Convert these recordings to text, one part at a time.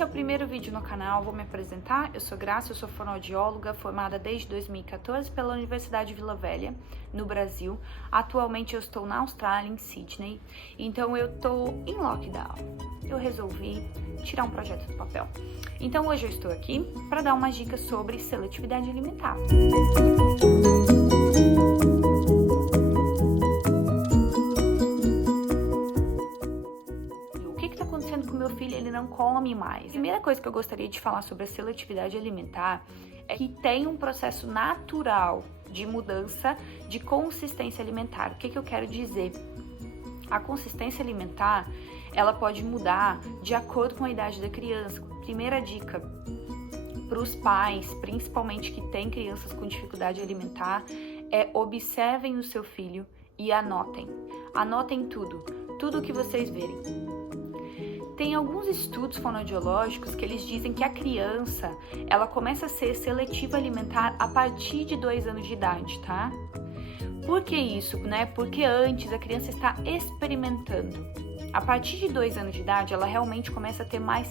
esse é o primeiro vídeo no canal, vou me apresentar. Eu sou Graça, eu sou fonoaudióloga, formada desde 2014 pela Universidade Vila Velha, no Brasil. Atualmente eu estou na Austrália, em Sydney, então eu estou em lockdown. Eu resolvi tirar um projeto do papel. Então hoje eu estou aqui para dar umas dicas sobre seletividade alimentar. Com meu filho, ele não come mais. A primeira coisa que eu gostaria de falar sobre a seletividade alimentar é que tem um processo natural de mudança de consistência alimentar. O que eu quero dizer? A consistência alimentar, ela pode mudar de acordo com a idade da criança. Primeira dica para os pais, principalmente que têm crianças com dificuldade alimentar, é observem o seu filho e anotem. Anotem tudo que vocês verem. Tem alguns estudos fonoaudiológicos que eles dizem que a criança, ela começa a ser seletiva alimentar a partir de 2 anos de idade, tá? Por que isso, né? Porque antes a criança está experimentando. A partir de 2 anos de idade, ela realmente começa a ter mais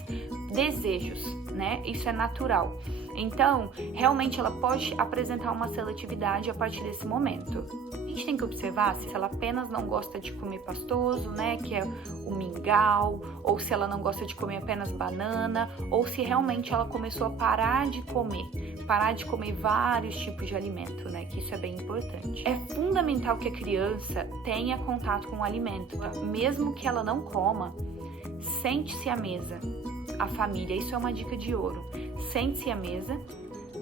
desejos, né? Isso é natural. Então, realmente ela pode apresentar uma seletividade a partir desse momento. A gente tem que observar se ela apenas não gosta de comer pastoso, né, que é o mingau, ou se ela não gosta de comer apenas banana, ou se realmente ela começou a parar de comer vários tipos de alimento, né, que isso é bem importante. É fundamental que a criança tenha contato com o alimento, mesmo que ela não coma, sente-se à mesa. A família, isso é uma dica de ouro. Sente-se à mesa,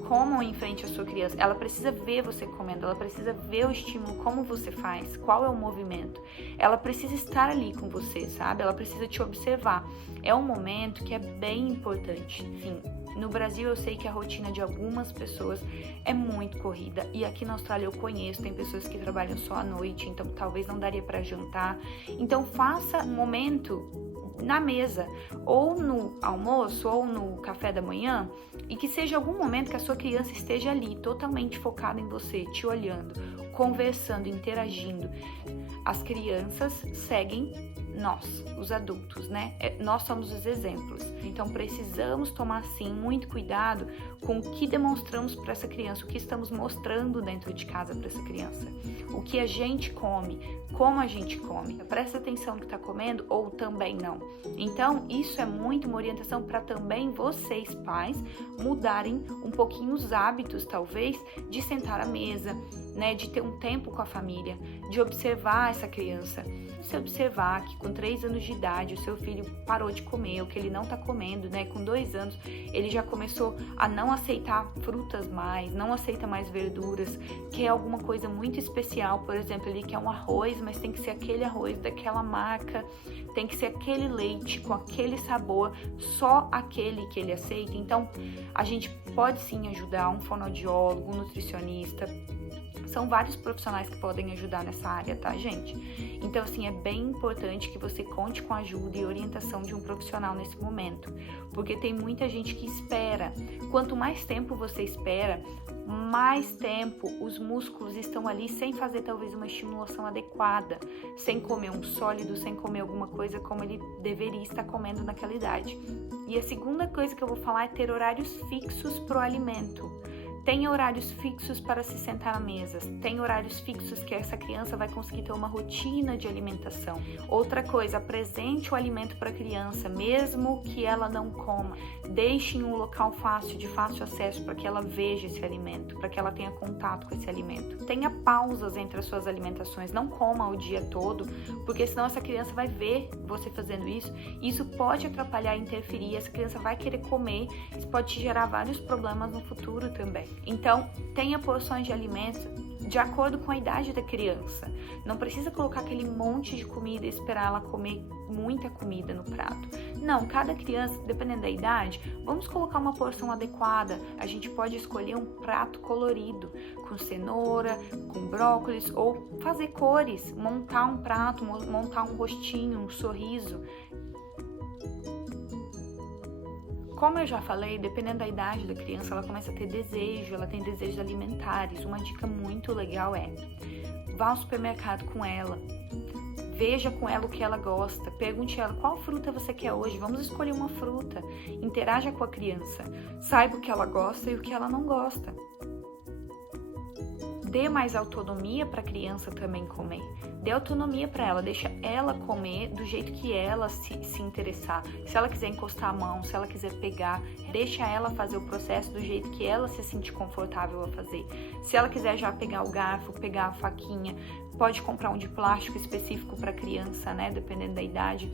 comam em frente à sua criança. Ela precisa ver você comendo, ela precisa ver o estímulo, como você faz, qual é o movimento. Ela precisa estar ali com você, sabe? Ela precisa te observar. É um momento que é bem importante. Enfim, no Brasil eu sei que a rotina de algumas pessoas é muito corrida. E aqui na Austrália eu conheço, tem pessoas que trabalham só à noite, então talvez não daria para jantar. Então faça um momento na mesa, ou no almoço, ou no café da manhã, e que seja algum momento que a sua criança esteja ali, totalmente focada em você, te olhando, conversando, interagindo. As crianças seguem nós, os adultos, né? Nós somos os exemplos. Então precisamos tomar, sim, muito cuidado com o que demonstramos para essa criança, o que estamos mostrando dentro de casa para essa criança, o que a gente come, como a gente come. Presta atenção no que está comendo ou também não. Então isso é muito uma orientação para também vocês, pais, mudarem um pouquinho os hábitos, talvez, de sentar à mesa, né? De ter um tempo com a família, de observar essa criança. Se observar que com 3 anos de idade o seu filho parou de comer, ou que ele não está comendo, né? Com 2 anos ele já começou a não aceitar frutas mais, não aceita mais verduras, que é alguma coisa muito especial. Por exemplo, ele quer um arroz, mas tem que ser aquele arroz daquela marca, tem que ser aquele leite com aquele sabor, só aquele que ele aceita. Então a gente pode sim ajudar um fonoaudiólogo, um nutricionista. São vários profissionais que podem ajudar nessa área, tá, gente? Então, assim, é bem importante que você conte com a ajuda e orientação de um profissional nesse momento, porque tem muita gente que espera. Quanto mais tempo você espera, mais tempo os músculos estão ali sem fazer talvez uma estimulação adequada, sem comer um sólido, sem comer alguma coisa como ele deveria estar comendo naquela idade. E a segunda coisa que eu vou falar é ter horários fixos para o alimento. Tenha horários fixos para se sentar à mesa. Tem horários fixos que essa criança vai conseguir ter uma rotina de alimentação. Outra coisa, apresente o alimento para a criança, mesmo que ela não coma. Deixe em um local fácil, de fácil acesso, para que ela veja esse alimento, para que ela tenha contato com esse alimento. Tenha pausas entre as suas alimentações. Não coma o dia todo, porque senão essa criança vai ver você fazendo isso. E isso pode atrapalhar e interferir. Essa criança vai querer comer. Isso pode te gerar vários problemas no futuro também. Então, tenha porções de alimentos de acordo com a idade da criança. Não precisa colocar aquele monte de comida e esperar ela comer muita comida no prato. Não, cada criança, dependendo da idade, vamos colocar uma porção adequada. A gente pode escolher um prato colorido, com cenoura, com brócolis, ou fazer cores, montar um prato, montar um rostinho, um sorriso. Como eu já falei, dependendo da idade da criança, ela começa a ter desejo, ela tem desejos alimentares. Uma dica muito legal é: vá ao supermercado com ela, Veja com ela o que ela gosta, pergunte a ela qual fruta você quer hoje, vamos escolher uma fruta, interaja com a criança, saiba o que ela gosta e o que ela não gosta. Dê mais autonomia para a criança também comer. Dê autonomia para ela, deixa ela comer do jeito que ela se interessar. Se ela quiser encostar a mão, se ela quiser pegar, deixa ela fazer o processo do jeito que ela se sentir confortável a fazer. Se ela quiser já pegar o garfo, pegar a faquinha, pode comprar um de plástico específico para criança, né, dependendo da idade.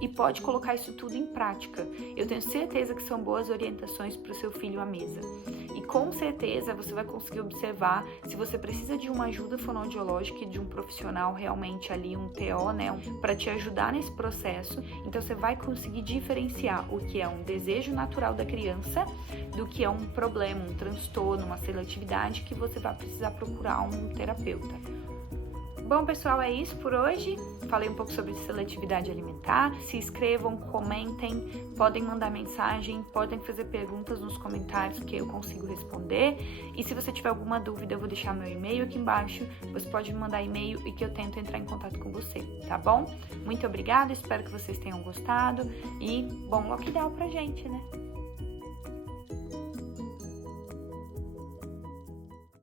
E pode colocar isso tudo em prática. Eu tenho certeza que são boas orientações para o seu filho à mesa. E com certeza você vai conseguir observar se você precisa de uma ajuda fonoaudiológica e de um profissional realmente ali, um TO, né, para te ajudar nesse processo. Então você vai conseguir diferenciar o que é um desejo natural da criança do que é um problema, um transtorno, uma seletividade que você vai precisar procurar um terapeuta. Bom, pessoal, é isso por hoje. Falei um pouco sobre seletividade alimentar. Se inscrevam, comentem, podem mandar mensagem, podem fazer perguntas nos comentários que eu consigo responder. E se você tiver alguma dúvida, eu vou deixar meu e-mail aqui embaixo. Você pode me mandar e-mail e que eu tento entrar em contato com você, tá bom? Muito obrigada, espero que vocês tenham gostado e bom lockdown pra gente, né?